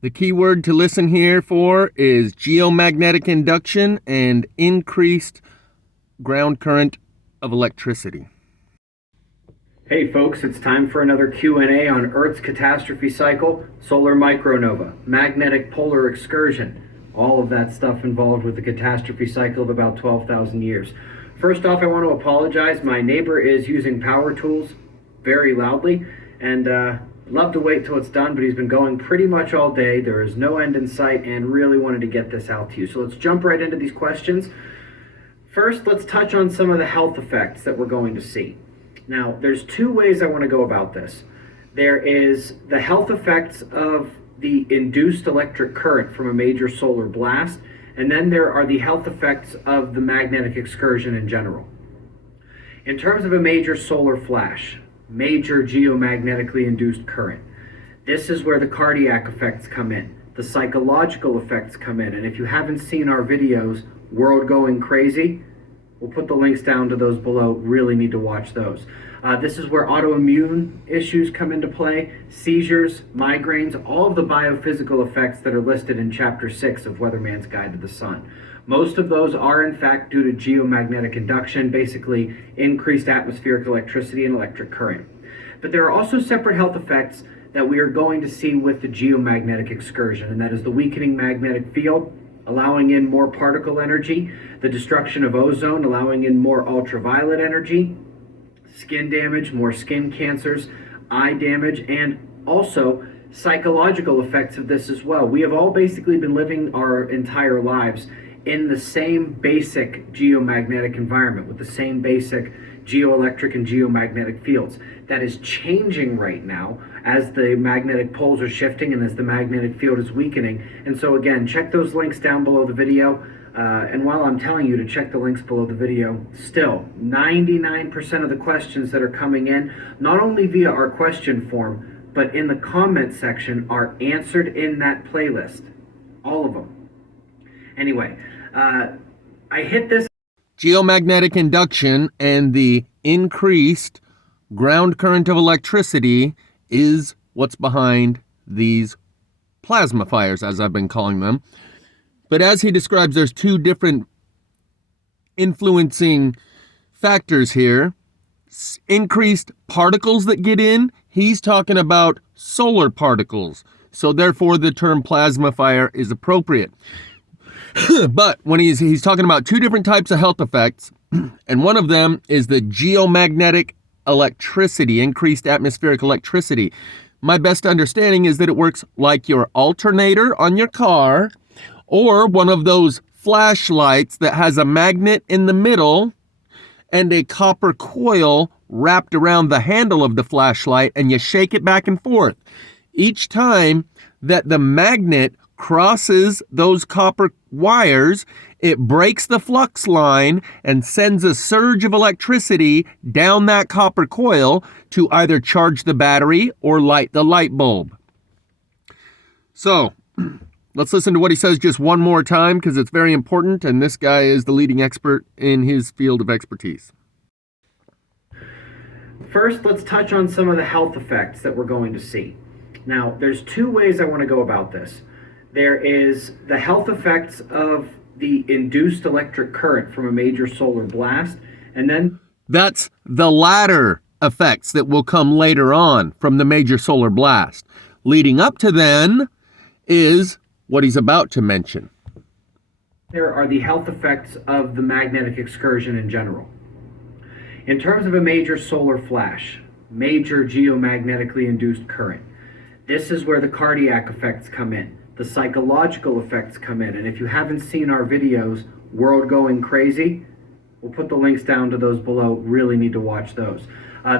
The key word to listen here for is geomagnetic induction and increased ground current of electricity. Hey folks, it's time for another Q&A on Earth's catastrophe cycle, solar micronova, magnetic polar excursion, all of that stuff involved with the catastrophe cycle of about 12,000 years. First off, I want to apologize. My neighbor is using power tools very loudly, and love to wait till it's done, but he's been going pretty much all day. There is no end in sight, and really wanted to get this out to you. So let's jump right into these questions. First, let's touch on some of the health effects that we're going to see. Now, there's two ways I want to go about this. There is the health effects of the induced electric current from a major solar blast, and then there are the health effects of the magnetic excursion in general. In terms of a major solar flash, major geomagnetically induced current, this is where the cardiac effects come in, the psychological effects come in, and if you haven't seen our videos, World Going Crazy, we'll put the links down to those below. Really need to watch those. This is where autoimmune issues come into play, seizures, migraines, all of the biophysical effects that are listed in Chapter 6 of Weatherman's Guide to the Sun. Most of those are in fact due to geomagnetic induction, basically increased atmospheric electricity and electric current. But there are also separate health effects that we are going to see with the geomagnetic excursion, and that is the weakening magnetic field, allowing in more particle energy, the destruction of ozone, allowing in more ultraviolet energy, skin damage, more skin cancers, eye damage, and also psychological effects of this as well. We have all basically been living our entire lives in the same basic geomagnetic environment with the same basic geoelectric and geomagnetic fields. That is changing right now as the magnetic poles are shifting and as the magnetic field is weakening. And so again, check those links down below the video. And while I'm telling you to check the links below the video, still 99% of the questions that are coming in, not only via our question form, but in the comment section, are answered in that playlist. All of them. Anyway, I hit this. Geomagnetic induction and the increased ground current of electricity is what's behind these plasma fires, as I've been calling them. But as he describes, there's two different influencing factors here. Increased particles that get in, he's talking about solar particles. So therefore, the term plasma fire is appropriate. But when he's talking about two different types of health effects, and one of them is the geomagnetic electricity, increased atmospheric electricity. My best understanding is that it works like your alternator on your car, or one of those flashlights that has a magnet in the middle and a copper coil wrapped around the handle of the flashlight, and you shake it back and forth. Each time that the magnet crosses those copper wires, it breaks the flux line and sends a surge of electricity down that copper coil to either charge the battery or light the light bulb. So, let's listen to what he says just one more time because it's very important, and this guy is the leading expert in his field of expertise. First, let's touch on some of the health effects that we're going to see. Now, there's two ways I want to go about this. There is the health effects of the induced electric current from a major solar blast, and then that's the latter effects that will come later on from the major solar blast. Leading up to then is what he's about to mention. There are the health effects of the magnetic excursion in general. In terms of a major solar flash, major geomagnetically induced current, this is where the cardiac effects come in, the psychological effects come in. And if you haven't seen our videos, World Going Crazy, we'll put the links down to those below. Really need to watch those.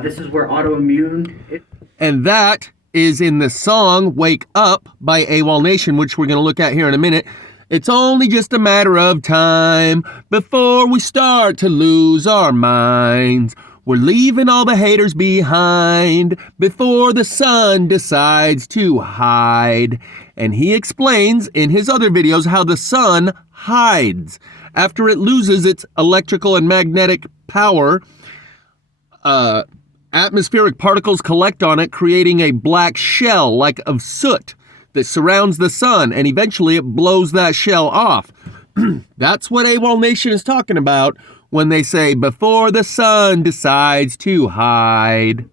This is where autoimmune... And that is in the song Wake Up by Awolnation, which we're going to look at here in a minute. It's only just a matter of time before we start to lose our minds. We're leaving all the haters behind before the sun decides to hide. And he explains in his other videos how the sun hides. After it loses its electrical and magnetic power, atmospheric particles collect on it, creating a black shell like of soot. that surrounds the sun, and eventually it blows that shell off. That's what Awolnation is talking about when they say, before the sun decides to hide.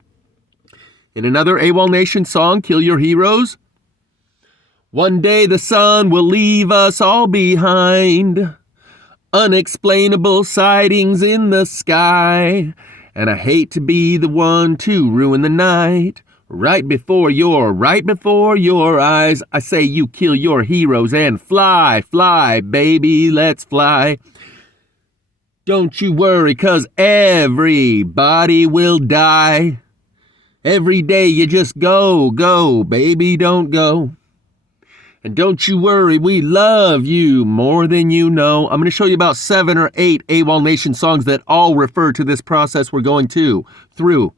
In another Awolnation song, Kill Your Heroes, one day the sun will leave us all behind. Unexplainable sightings in the sky. And I hate to be the one to ruin the night. Right before your eyes. I say you kill your heroes and fly, fly, baby, let's fly. Don't you worry, 'cause everybody will die. Every day you just go, go, baby, don't go. And don't you worry, we love you more than you know. I'm going to show you about 7 or 8 Awolnation songs that all refer to this process we're going through.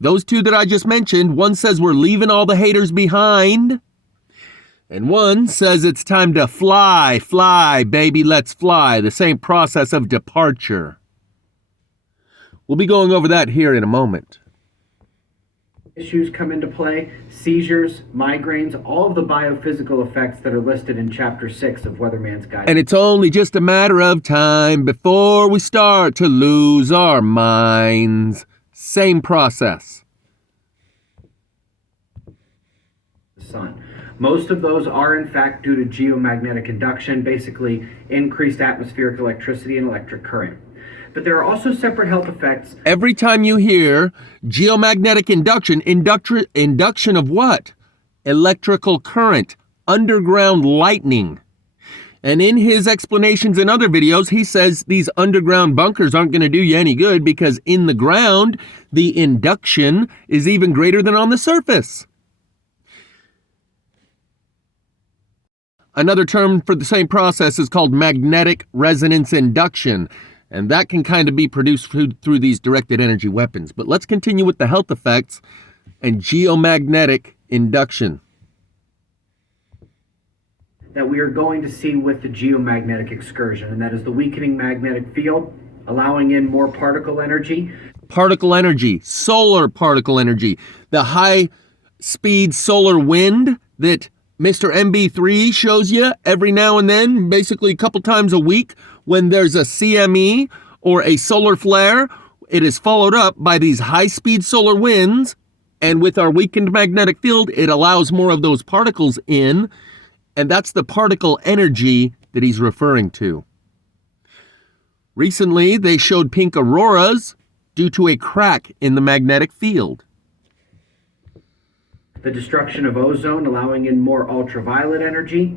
Those 2 that I just mentioned, one says we're leaving all the haters behind. And one says it's time to fly, fly, baby, let's fly. The same process of departure. We'll be going over that here in a moment. Issues come into play, seizures, migraines, all of the biophysical effects that are listed in Chapter 6 of Weatherman's Guide. And it's only just a matter of time before we start to lose our minds. Same process. Sun. Most of those are in fact due to geomagnetic induction, basically increased atmospheric electricity and electric current. But there are also separate health effects. Every time you hear geomagnetic induction of what? Electrical current, underground lightning. And in his explanations in other videos, he says these underground bunkers aren't going to do you any good because in the ground, the induction is even greater than on the surface. Another term for the same process is called magnetic resonance induction. And that can kind of be produced through these directed energy weapons. But let's continue with the health effects and geomagnetic induction. That we are going to see with the geomagnetic excursion, and that is the weakening magnetic field, allowing in more particle energy. Particle energy, solar particle energy. The high-speed solar wind that Mr. MB3 shows you every now and then, basically a couple times a week, when there's a CME or a solar flare, it is followed up by these high-speed solar winds, and with our weakened magnetic field, it allows more of those particles in, and that's the particle energy that he's referring to. Recently, they showed pink auroras due to a crack in the magnetic field. The destruction of ozone, allowing in more ultraviolet energy,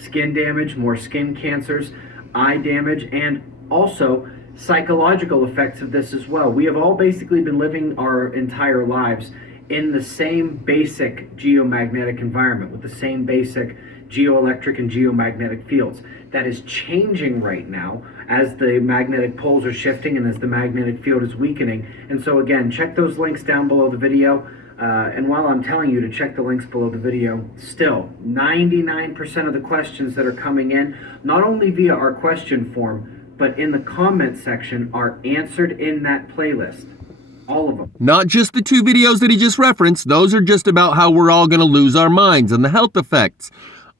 skin damage, more skin cancers, eye damage, and also psychological effects of this as well. We have all basically been living our entire lives in the same basic geomagnetic environment with the same basic geoelectric and geomagnetic fields. That is changing right now as the magnetic poles are shifting and as the magnetic field is weakening. And so again, check those links down below the video. And while I'm telling you to check the links below the video, still 99% of the questions that are coming in, not only via our question form, but in the comment section, are answered in that playlist. All of them. Not just the 2 videos that he just referenced. Those are just about how we're all going to lose our minds and the health effects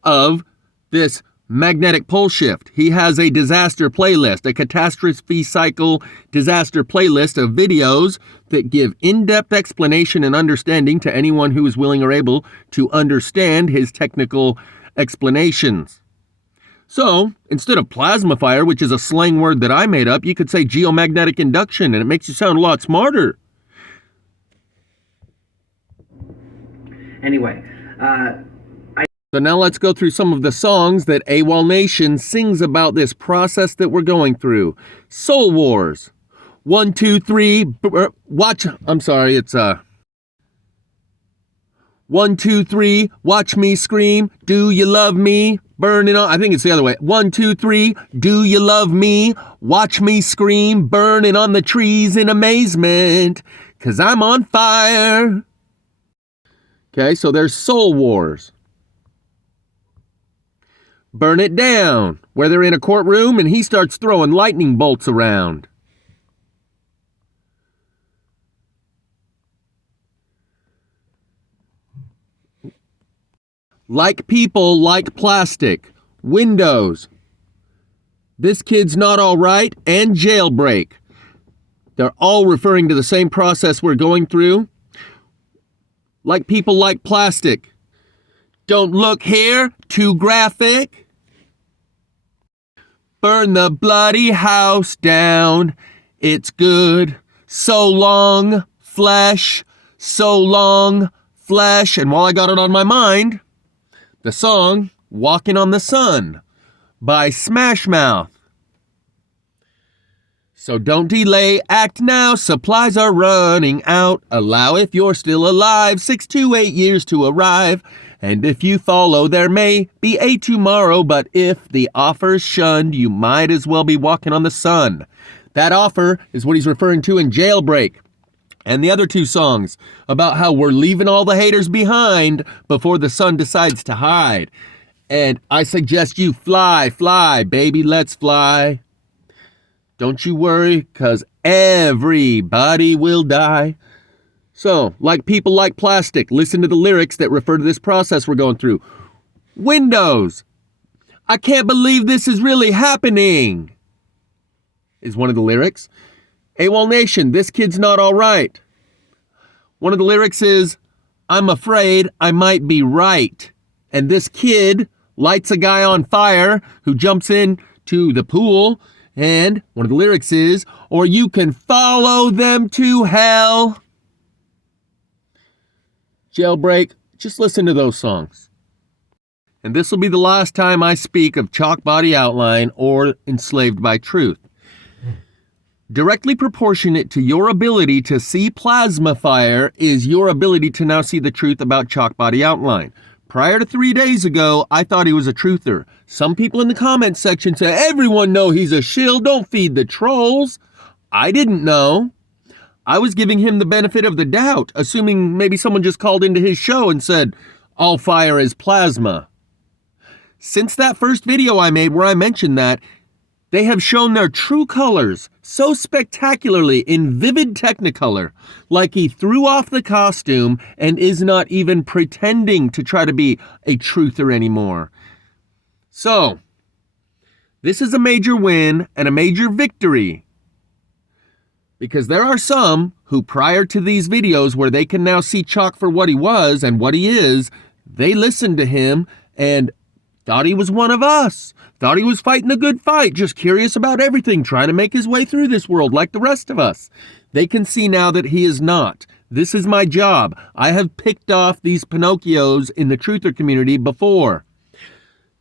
of this magnetic pole shift. He has a disaster playlist, a catastrophe cycle disaster playlist of videos that give in-depth explanation and understanding to anyone who is willing or able to understand his technical explanations. So, instead of plasma fire, which is a slang word that I made up, you could say geomagnetic induction, and it makes you sound a lot smarter. Anyway, So now let's go through some of the songs that Awolnation sings about this process that we're going through. Soul Wars. 1, 2, 3, watch, I'm sorry, it's 1, 2, 3, watch me scream, do you love me? Burning on, I think it's the other way. 1, 2, 3, do you love me? Watch me scream, burning on the trees in amazement, 'cause I'm on fire. Okay, so there's Soul Wars. Burn It Down, where they're in a courtroom and he starts throwing lightning bolts around. Like people, like plastic. Windows. This kid's not all right, and jailbreak. They're all referring to the same process we're going through. Like people, like plastic. Don't look here, too graphic. Burn the bloody house down. It's good. So long, flesh. So long, flesh. And while I got it on my mind, the song Walking on the Sun by Smash Mouth. So don't delay, act now, supplies are running out. Allow if you're still alive, 6 to 8 years to arrive. And if you follow, there may be a tomorrow, but if the offer's shunned, you might as well be walking on the sun. That offer is what he's referring to in Jailbreak. And the other two songs about how we're leaving all the haters behind before the sun decides to hide. And I suggest you fly, fly, baby, let's fly. Don't you worry, 'cause everybody will die. So, like people, like plastic, listen to the lyrics that refer to this process we're going through. Windows. I can't believe this is really happening, is one of the lyrics. Awolnation, this kid's not all right. One of the lyrics is, I'm afraid I might be right. And this kid lights a guy on fire who jumps in to the pool. And one of the lyrics is, or you can follow them to hell. Jailbreak, just listen to those songs. And this will be the last time I speak of chalk body outline or enslaved by truth. Directly proportionate to your ability to see plasma fire is your ability to now see the truth about chalk body outline. Prior to 3 days ago, I thought he was a truther. Some people in the comments section say, everyone know he's a shill, don't feed the trolls. I didn't know. I was giving him the benefit of the doubt, assuming maybe someone just called into his show and said, all fire is plasma. Since that first video I made where I mentioned that, they have shown their true colors so spectacularly in vivid technicolor, like he threw off the costume and is not even pretending to try to be a truther anymore. So, this is a major win and a major victory. Because there are some who prior to these videos where they can now see chalk for what he was and what he is, they listened to him and thought he was one of us. Thought he was fighting a good fight, just curious about everything, trying to make his way through this world like the rest of us. They can see now that he is not. This is my job. I have picked off these Pinocchios in the truther community before.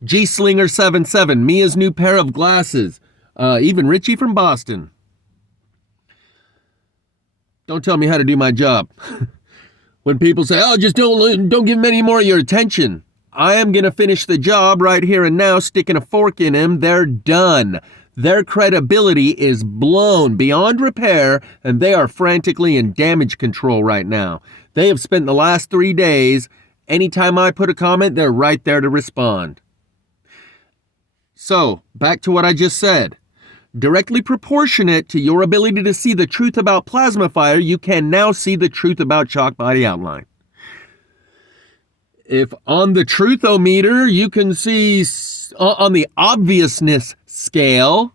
G-Slinger77, Mia's new pair of glasses. Even Richie from Boston. Don't tell me how to do my job. When people say, oh, just don't give him any more of your attention. I am going to finish the job right here and now, sticking a fork in him. They're done. Their credibility is blown beyond repair, and they are frantically in damage control right now. They have spent the last 3 days, anytime I put a comment, they're right there to respond. So, back to what I just said. Directly proportionate to your ability to see the truth about plasma fire, you can now see the truth about chalk body outline. If on the truthometer you can see on the obviousness scale,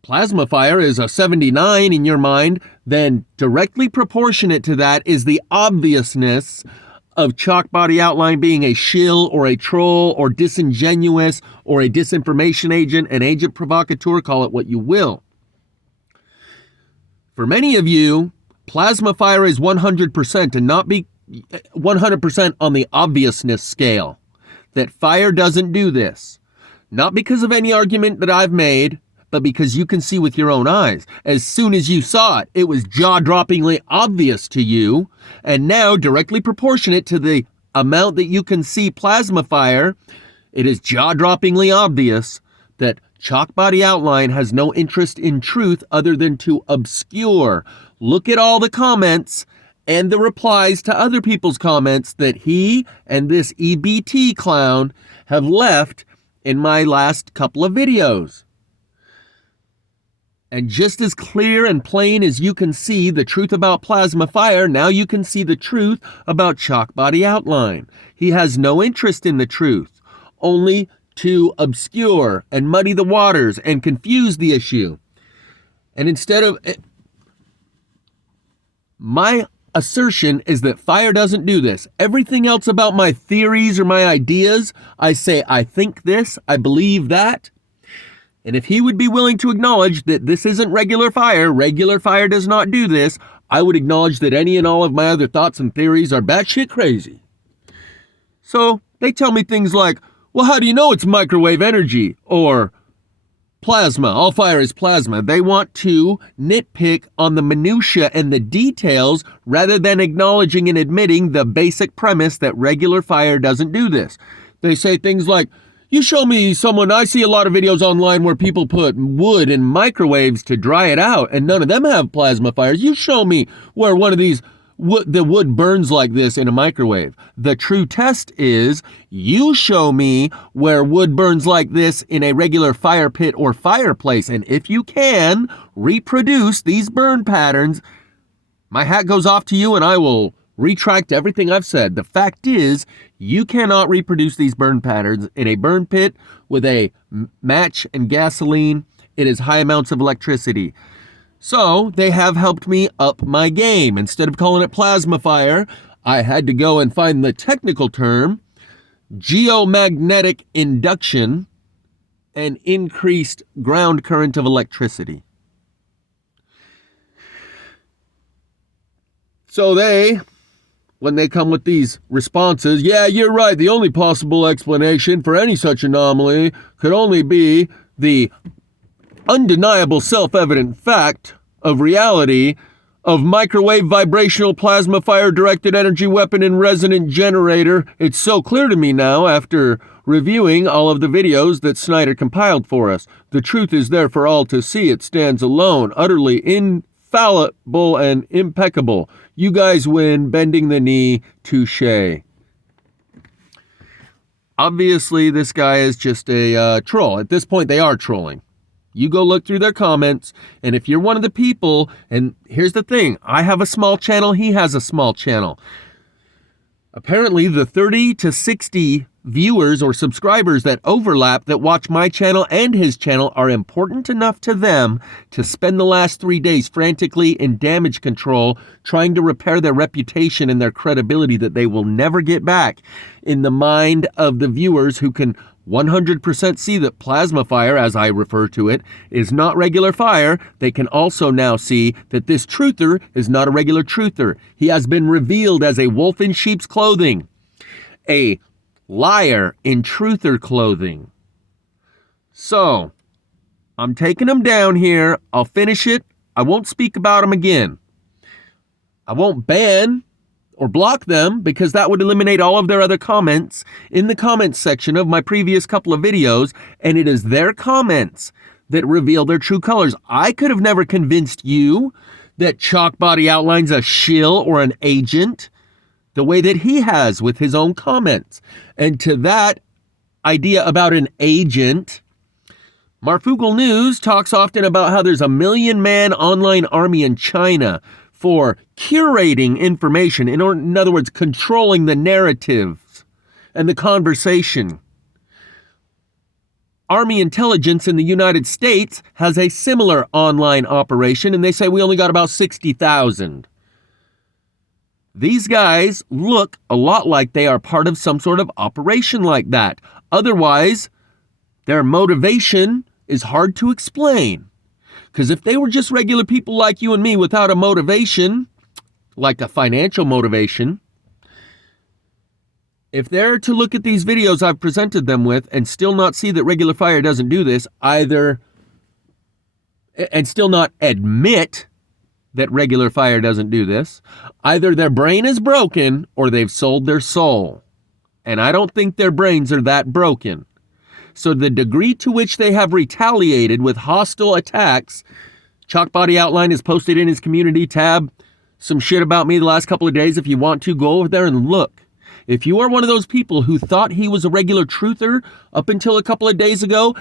plasma fire is a 79 in your mind, then directly proportionate to that is the obviousness of chalk body outline being a shill or a troll or disingenuous or a disinformation agent, an agent provocateur, call it what you will. For many of you, plasma fire is 100% and not be 100% on the obviousness scale. That fire doesn't do this. Not because of any argument that I've made, but because you can see with your own eyes. As soon as you saw it, it was jaw-droppingly obvious to you, and now directly proportionate to the amount that you can see plasma fire, it is jaw-droppingly obvious that chalk body outline has no interest in truth other than to obscure. Look at all the comments and the replies to other people's comments that he and this EBT clown have left in my last couple of videos. And just as clear and plain as you can see the truth about plasma fire, now you can see the truth about chalk body outline. He has no interest in the truth, only to obscure and muddy the waters and confuse the issue. And instead of... My assertion is that fire doesn't do this. Everything else about my theories or my ideas, I say, I think this, I believe that. And if he would be willing to acknowledge that this isn't regular fire does not do this, I would acknowledge that any and all of my other thoughts and theories are batshit crazy. So they tell me things like, well, how do you know it's microwave energy? Or plasma, all fire is plasma. They want to nitpick on the minutia and the details rather than acknowledging and admitting the basic premise that regular fire doesn't do this. They say things like, you show me someone, I see a lot of videos online where people put wood in microwaves to dry it out, and none of them have plasma fires. You show me where one of these, the wood burns like this in a microwave. The true test is, you show me where wood burns like this in a regular fire pit or fireplace, and if you can reproduce these burn patterns, my hat goes off to you and I will retract everything I've said. The fact is, you cannot reproduce these burn patterns in a burn pit with a match and gasoline. It is high amounts of electricity. So they have helped me up my game. Instead of calling it plasma fire, I had to go and find the technical term, geomagnetic induction, and increased ground current of electricity. So when they come with these responses, yeah, you're right, the only possible explanation for any such anomaly could only be the undeniable self-evident fact of reality of microwave vibrational plasma fire directed energy weapon and resonant generator. It's so clear to me now after reviewing all of the videos that Snyder compiled for us. The truth is there for all to see. It stands alone, utterly infallible and impeccable. You guys win, bending the knee, touche. Obviously, this guy is just a troll. At this point, they are trolling. You go look through their comments, and if you're one of the people, and here's the thing, I have a small channel, he has a small channel. Apparently, the 30 to 60 viewers or subscribers that overlap that watch my channel and his channel are important enough to them to spend the last 3 days frantically in damage control, trying to repair their reputation and their credibility that they will never get back in the mind of the viewers who can 100% see that plasma fire, as I refer to it, is not regular fire. They can also now see that this truther is not a regular truther. He has been revealed as a wolf in sheep's clothing, a liar in truther clothing. So, I'm taking him down here. I'll finish it. I won't speak about him again. I won't ban or block them because that would eliminate all of their other comments in the comments section of my previous couple of videos, and it is their comments that reveal their true colors. I could have never convinced you that chalk body outlines a shill or an agent the way that he has with his own comments. And to that idea about an agent, Marfugal News talks often about how there's a 1 million-man online army in China for curating information, in other words, controlling the narratives and the conversation. Army intelligence in the United States has a similar online operation, and they say we only got about 60,000. These guys look a lot like they are part of some sort of operation like that. Otherwise, their motivation is hard to explain. Because if they were just regular people like you and me without a motivation, like a financial motivation, if they're to look at these videos I've presented them with and still not see that regular fire doesn't do this, and still not admit that regular fire doesn't do this, either their brain is broken or they've sold their soul. And I don't think their brains are that broken. So the degree to which they have retaliated with hostile attacks, Chalk Body Outline has posted in his community tab some shit about me the last couple of days. If you want to, go over there and look. If you are one of those people who thought he was a regular truther up until a couple of days ago,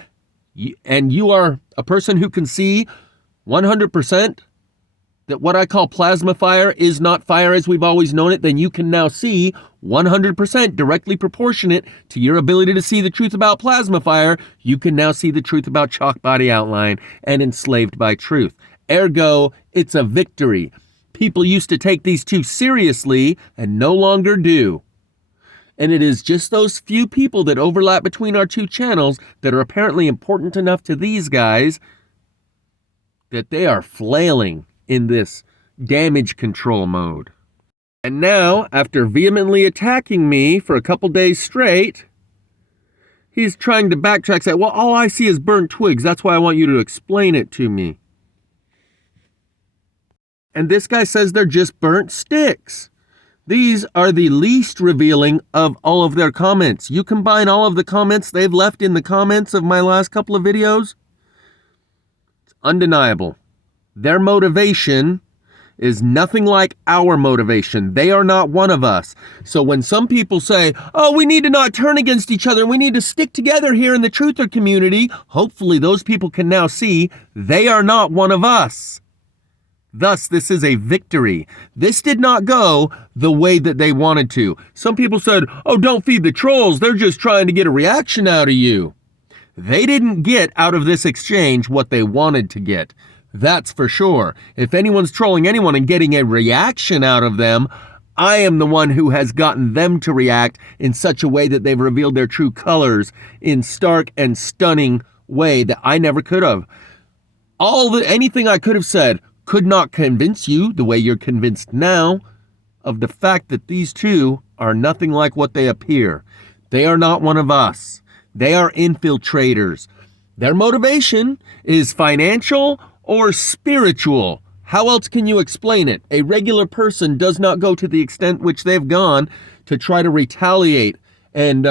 and you are a person who can see 100%, that what I call plasma fire is not fire as we've always known it, then you can now see 100% directly proportionate to your ability to see the truth about plasma fire. You can now see the truth about chalk body outline and enslaved by truth. Ergo, it's a victory. People used to take these two seriously and no longer do. And it is just those few people that overlap between our two channels that are apparently important enough to these guys that they are flailing in this damage control mode. And now, after vehemently attacking me for a couple days straight, he's trying to backtrack, say, well, all I see is burnt twigs. That's why I want you to explain it to me. And this guy says they're just burnt sticks. These are the least revealing of all of their comments. You combine all of the comments they've left in the comments of my last couple of videos, it's undeniable. Their motivation is nothing like our motivation. They are not one of us. So when some people say, oh, we need to not turn against each other, we need to stick together here in the truther community, hopefully those people can now see they are not one of us. Thus, this is a victory. This did not go the way that they wanted to. Some people said, oh, don't feed the trolls. They're just trying to get a reaction out of you. They didn't get out of this exchange what they wanted to get. That's for sure. If anyone's trolling anyone and getting a reaction out of them, I am the one who has gotten them to react in such a way that they've revealed their true colors in stark and stunning way that I never could have. Anything I could have said could not convince you the way you're convinced now of the fact that these two are nothing like what they appear. They are not one of us. They are infiltrators. Their motivation is financial or spiritual. How else can you explain it? A regular person does not go to the extent which they've gone to try to retaliate and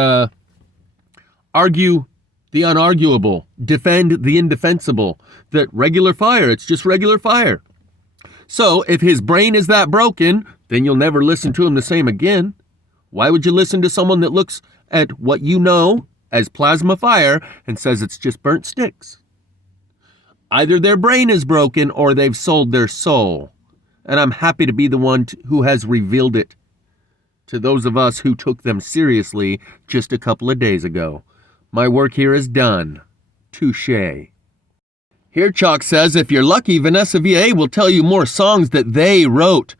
argue the unarguable, defend the indefensible, that regular fire, it's just regular fire. So if his brain is that broken, then you'll never listen to him the same again. Why would you listen to someone that looks at what you know as plasma fire and says it's just burnt sticks? Either their brain is broken or they've sold their soul. And I'm happy to be the one who has revealed it to those of us who took them seriously just a couple of days ago. My work here is done. Touché. Here Chalk says, if you're lucky, Vanessa VA will tell you more songs that they wrote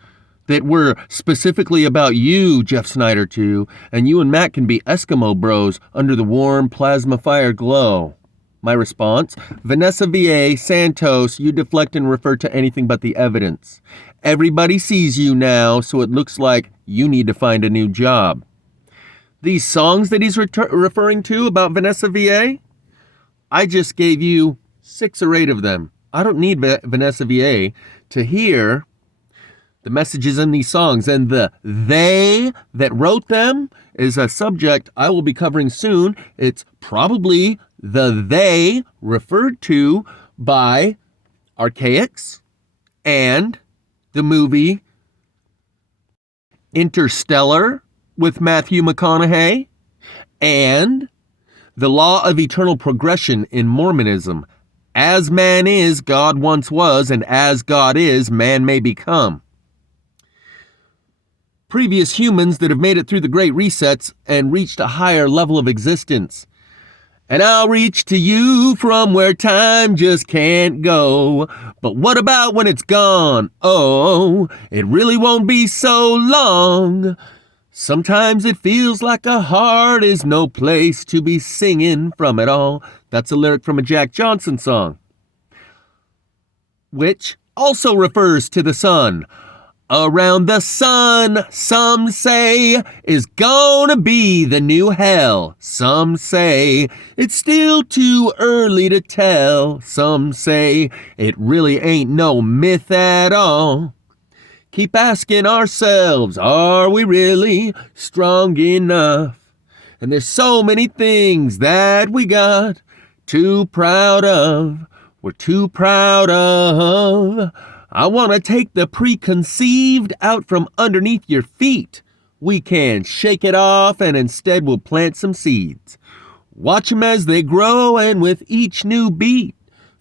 that were specifically about you, Jeff Snyder, too, and you and Matt can be Eskimo bros under the warm plasma fire glow. My response, Vanessa VA, Santos, you deflect and refer to anything but the evidence. Everybody sees you now, so it looks like you need to find a new job. These songs that he's referring to about Vanessa VA, I just gave you 6 or 8 of them. I don't need Vanessa VA to hear the messages in these songs. And the they that wrote them is a subject I will be covering soon. It's probably the they referred to by Archaics and the movie Interstellar with Matthew McConaughey and the law of eternal progression in Mormonism. As man is, God once was, and as God is, man may become. Previous humans that have made it through the great resets and reached a higher level of existence. And I'll reach to you from where time just can't go. But what about when it's gone? Oh, it really won't be so long. Sometimes it feels like a heart is no place to be singing from it all. That's a lyric from a Jack Johnson song, which also refers to the sun. Around the sun, some say, is gonna be the new hell. Some say it's still too early to tell. Some say it really ain't no myth at all. Keep asking ourselves, are we really strong enough? And there's so many things that we got too proud of. We're too proud of. I want to take the preconceived out from underneath your feet. We can shake it off and instead we'll plant some seeds. Watch them as they grow and with each new beat,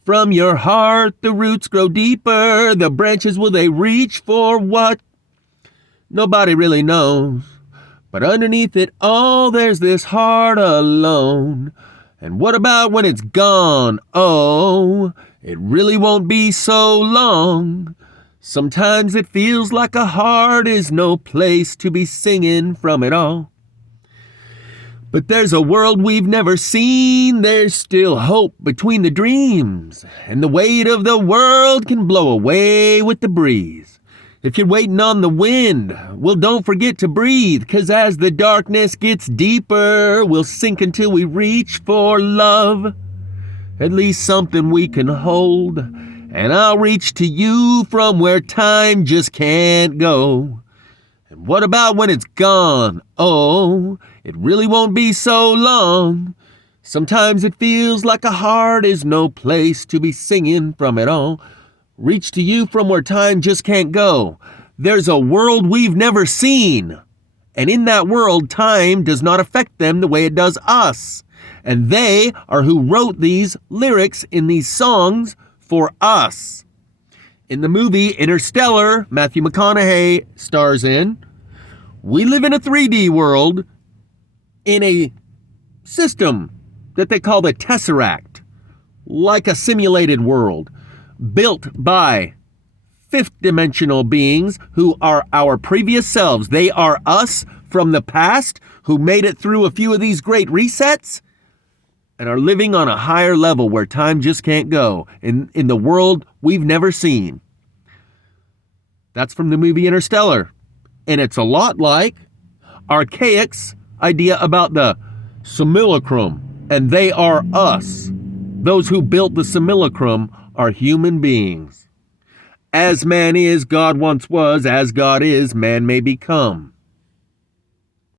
From your heart the roots grow deeper. The branches, will they reach for what? Nobody really knows. But underneath it all there's this heart alone. And what about when it's gone? Oh, it really won't be so long. Sometimes it feels like a heart is no place to be singing from it all. But there's a world we've never seen. There's still hope between the dreams. And the weight of the world can blow away with the breeze. If you're waiting on the wind, well, don't forget to breathe. 'Cause as the darkness gets deeper, we'll sink until we reach for love. At least something we can hold. And I'll reach to you from where time just can't go. And what about when it's gone? Oh, it really won't be so long. Sometimes it feels like a heart is no place to be singing from it all. Reach to you from where time just can't go. There's a world we've never seen. And in that world, time does not affect them the way it does us. And they are who wrote these lyrics in these songs for us. In the movie Interstellar, Matthew McConaughey stars in, we live in a 3D world in a system that they call the Tesseract, like a simulated world, built by fifth-dimensional beings who are our previous selves. They are us from the past who made it through a few of these great resets and are living on a higher level where time just can't go, in the world we've never seen. That's from the movie Interstellar. And it's a lot like Archaic's idea about the simulacrum, and they are us. Those who built the simulacrum are human beings. As man is, God once was. As God is, man may become.